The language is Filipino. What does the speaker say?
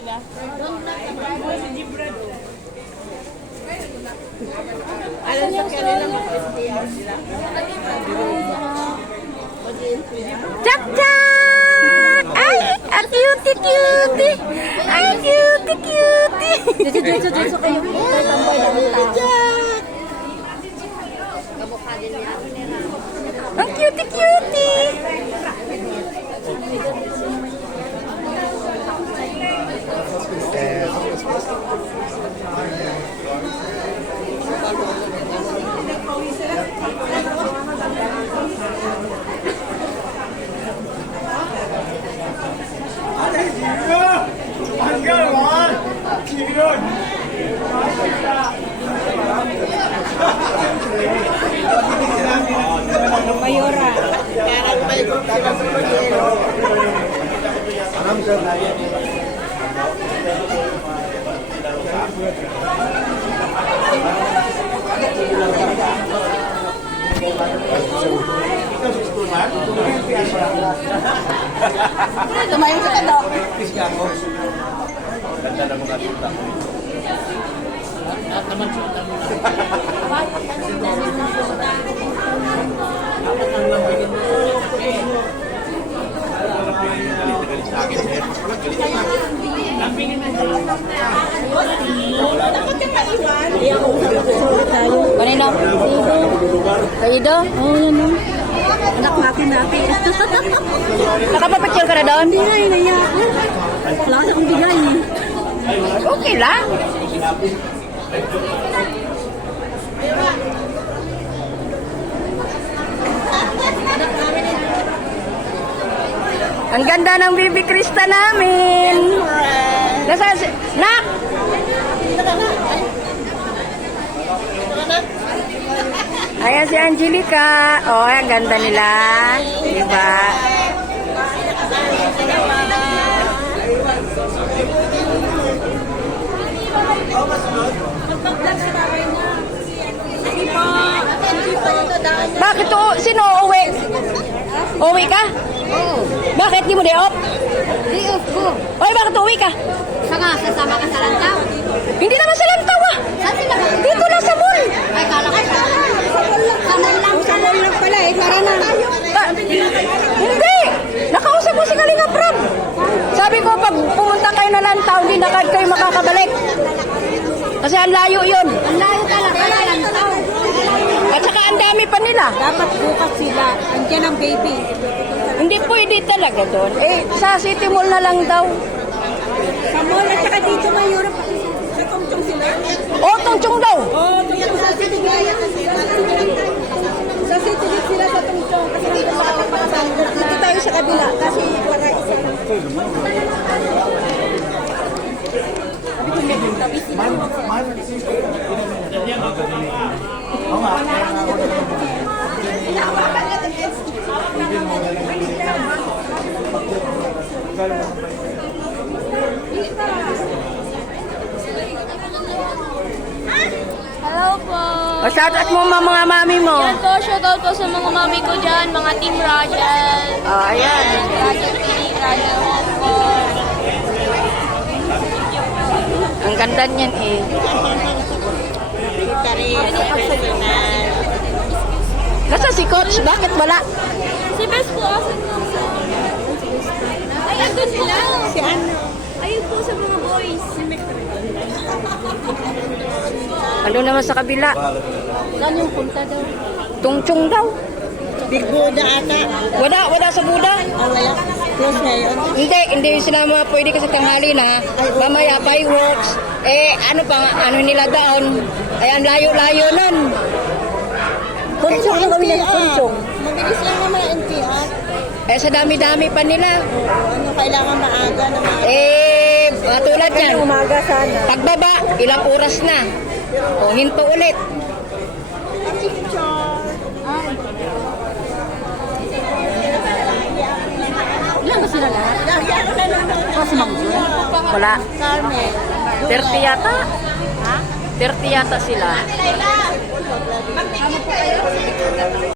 sila. Alam sa kanila mag-SDR sila. Chak chak! Ay, ang cutie. Ay, cutie. Dito kayo. Tambay lang ta. Kamukha din niya. Ang cutie. Mayora. Kaya may group sila sa Pagero. Tumayong sa kadok. Ganda na mga suta. At naman suta mo. Kanino? Kaido? Oo, yan o. Anak natin. Nakapapicture ka na doon? Hindi na, inaya ako. Wala ka sa kong bigay. Okay lang. Ang ganda ng baby Krista namin. Nasaan si... Nak! Ayan si Angelica. Oh, ang ganda nila. Diba? Bakit to? Sino uwi? Uwi ka? Oo. Bakit di mo day-off? Day off ko. Oy, bakit uwi ka? Saka, sasama ka sa lantaw. Hindi naman sa Lantaw ah. Saan sila ba? Dito lang sa mall. Ay, kala ko sa mall lang. Sa mall lang pala eh. Para na. Hindi! Nakausap mo si Kalinga Prab. Sabi ko, pag pumunta kayo na Lantaw, hindi na kayo makakabalik. Kasi ang layo yun. Ang layo ka lang. Kaya lantaw. At saka ang dami pa nila. Dapat bukas sila. Andiyan ang baby. Hindi pwede talaga doon. Eh, sa City Mall na lang daw. Sa mall at saka dito Mayora. Sa Tongchong sila. O, Tongchong daw. Oo, Tongchong sa City Gaya. Sa City Gate sila sa Tongchong. Kasi dito dito tayo sa kabila. Kasi para isa. Hello po. O, shoutout mo mga mami mo. Yan po, shoutout po sa mga mami ko dyan, mga Team Rajal. O, ayan. Rajal P, Rajal Hong Kong. Ang ganda niyan eh. Nasa si Coach? Bakit wala? Si Bes po, asan po sa... Ay, andun po. Si ano? Ayun po sa mga boys. Ano naman sa kabila? Saan yung punta daw? Tungchong daw. Big Buddha ata. Wala sa Buda. Oh, wala. Close na yun. Hindi sila pwede kasi tanghali na. Mamaya fireworks. Eh, ano nila doon? Ay, ang layo-layo nun. Kunchong lang kami ng kunchong. Mabilis lang naman ang NPR. Eh, sa dami-dami pa nila. Ano, kailangan maaga na maaga. Eh, katulad yan. Umaga sana. Pagbaba, ilang oras na. O, hinto ulit. Ilan ba sila lahat? Kasi wala. Carmen. 30 yata. 30 yata sila.